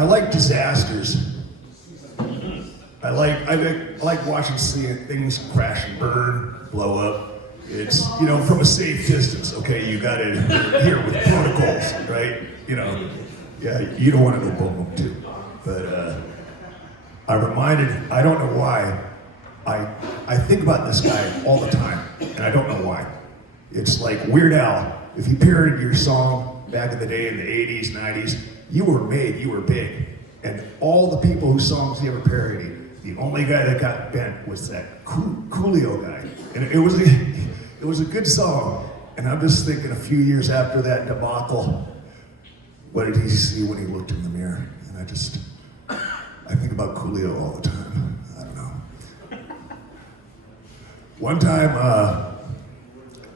I like disasters. I like watching things crash and burn, blow up. It's, from a safe distance, okay? You got it here with protocols, right? Yeah, you don't want to go boom boom too. But I don't know why, I think about this guy all the time, and I don't know why. It's like Weird Al. If he parodied your song back in the day in the 80s, 90s, you were big. And all the people whose songs he ever parodied, the only guy that got bent was that Coolio guy. And it was a good song. And I'm just thinking a few years after that debacle, what did he see when he looked in the mirror? And I think about Coolio all the time. I don't know. One time,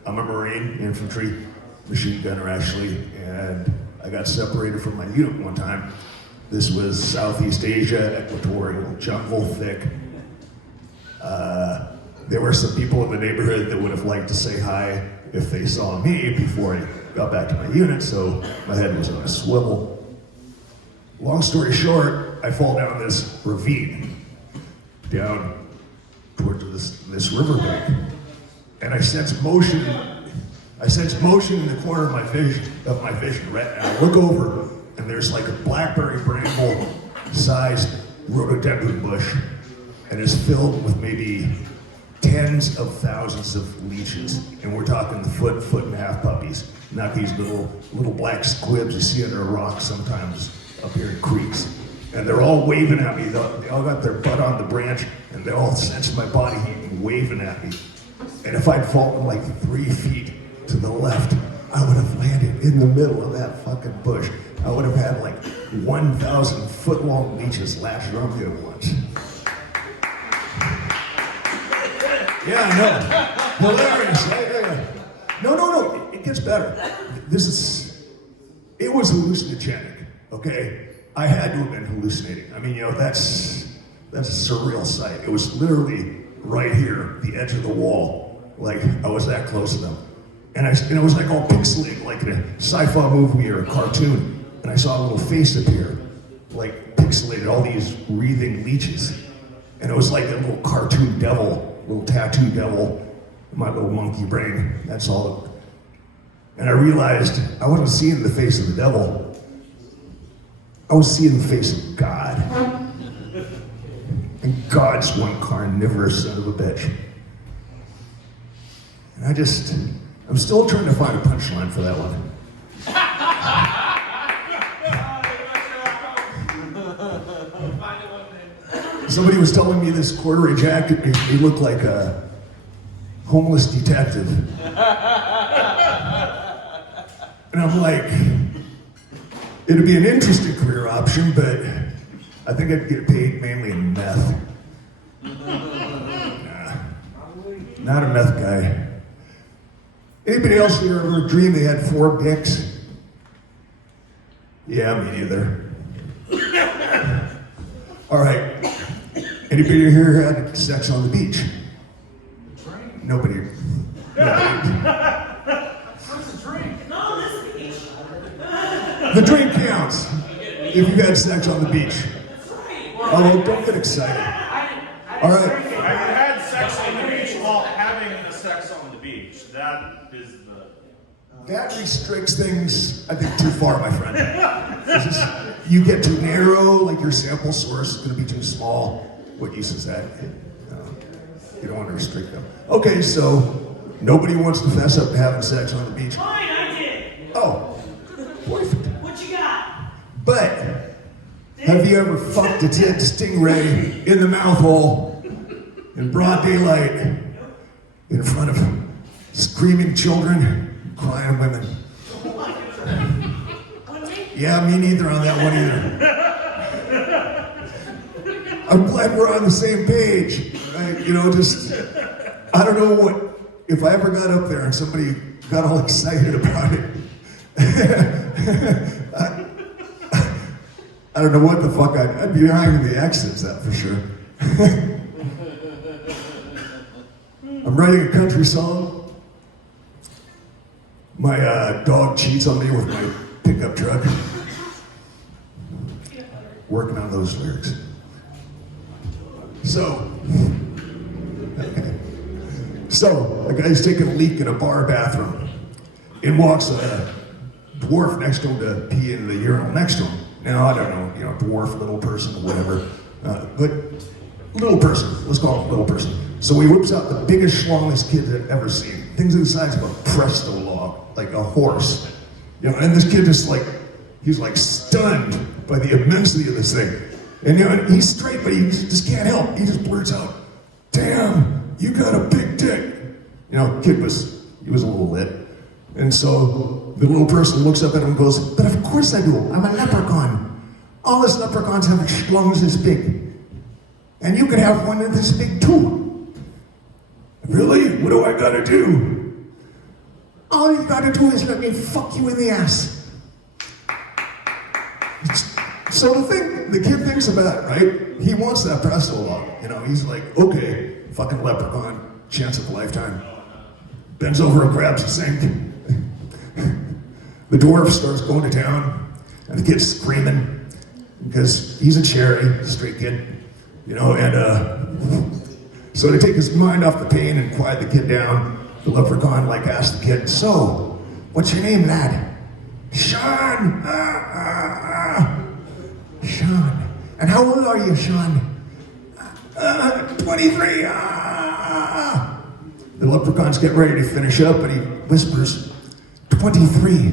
I'm a Marine, infantry, machine gunner actually, and I got separated from my unit one time. This was Southeast Asia, equatorial, jungle thick. There were some people in the neighborhood that would have liked to say hi if they saw me before I got back to my unit, so my head was on a swivel. Long story short, I fall down this ravine, down towards this riverbank, and I sense motion in the corner of my vision. Right, and I look over, and there's like a blackberry bramble-sized rhododendron bush, and it's filled with maybe tens of thousands of leeches, and we're talking the foot and a half puppies, not these little black squibs you see under a rock sometimes up here in creeks. And they're all waving at me. They all got their butt on the branch, and they all sense my body heat and waving at me. And if I'd fallen like 3 feet to the left, I would have landed in the middle of that fucking bush. I would have had like 1,000 foot-long leeches latched around me at once. Yeah, I know. Hilarious. No. It gets better. It was hallucinogenic, okay? I had to have been hallucinating. I mean, that's a surreal sight. It was literally right here, the edge of the wall. Like, I was that close to them. And it was like all pixelated, like in a sci-fi movie or a cartoon. And I saw a little face appear, like pixelated, all these wreathing leeches. And it was like a little cartoon devil, little tattoo devil, my little monkey brain, that's all. And I realized I wasn't seeing the face of the devil. I was seeing the face of God. And God's one carnivorous son of a bitch. And I'm still trying to find a punchline for that one. Somebody was telling me this corduroy jacket made me look like a homeless detective. And I'm like, it'd be an interesting career option, but I think I'd get paid mainly in meth. Nah, not a meth guy. Anybody else here ever dreamed they had 4 dicks? Yeah, me neither. All right. Anybody here had sex on the beach? Nobody. What's the drink? No, this beach. The drink counts if you've had sex on the beach. Oh, don't get excited. All right. Have you had sex on the beach while having the sex on the beach? That is the... That restricts things, I think, too far, my friend. You get too narrow, like your sample source is going to be too small. What use is that? No, you don't want to restrict them. Okay, so nobody wants to fess up to having sex on the beach. Fine, I did. Oh, perfect. What you got? But have you ever fucked a dead stingray in the mouth hole in broad daylight in front of screaming children, crying women? Yeah, me neither on that one either. I'm glad we're on the same page, right? I don't know what, if I ever got up there and somebody got all excited about it, I don't know what the fuck, I'd be behind the exits, that for sure. I'm writing a country song. My dog cheats on me with my pickup truck. working on those lyrics. So a guy's taking a leak in a bar bathroom. In walks a dwarf next to him to pee in the urinal next to him. Now, I don't know, dwarf, little person, whatever. But little person, let's call him little person. So he whips out the biggest schlong this kid had ever seen. Things the size of a Presto log, like a horse. And this kid just he's stunned by the immensity of this thing. And he's straight, but he just can't help. He just blurts out, "Damn, you got a big dick." Kid was a little lit. And so the little person looks up at him and goes, "But of course I do. I'm a leprechaun. All us leprechauns have schlongs this big. And you could have one this big too." "Really? What do I gotta do?" "All you gotta do is let me fuck you in the ass." So the kid thinks about it, right? He wants that Presto log. He's like, okay, fucking leprechaun, chance of a lifetime. Bends over and grabs the sink. The dwarf starts going to town, and the kid's screaming because he's a cherry, straight kid, so to take his mind off the pain and quiet the kid down, the leprechaun asks the kid, "So, what's your name, lad?" "Sean." "Sean. And how old are you, Sean?" 23. The leprechaun's getting ready to finish up, and he whispers, 23.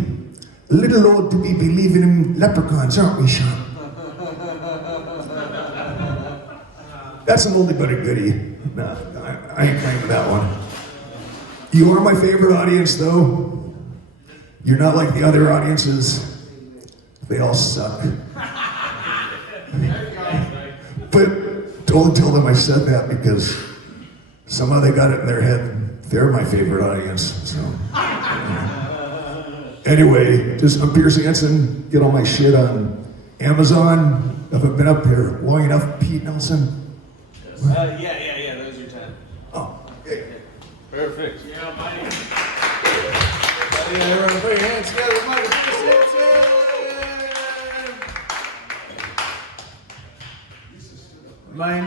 A little old to be believing in leprechauns, aren't we, Sean? That's an oldie but a goodie. No, I ain't claiming that one. You are my favorite audience, though. You're not like the other audiences. They all suck. But don't tell them I said that, because somehow they got it in their head. They're my favorite audience. So anyway, I'm Pearce Hansen. Get all my shit on Amazon. If I've been up here long enough, Pete Nelson. Yeah, those are your 10. Oh, okay. Perfect. Yeah, buddy. Everyone put your hands together. Mike, Pearce Hansen. My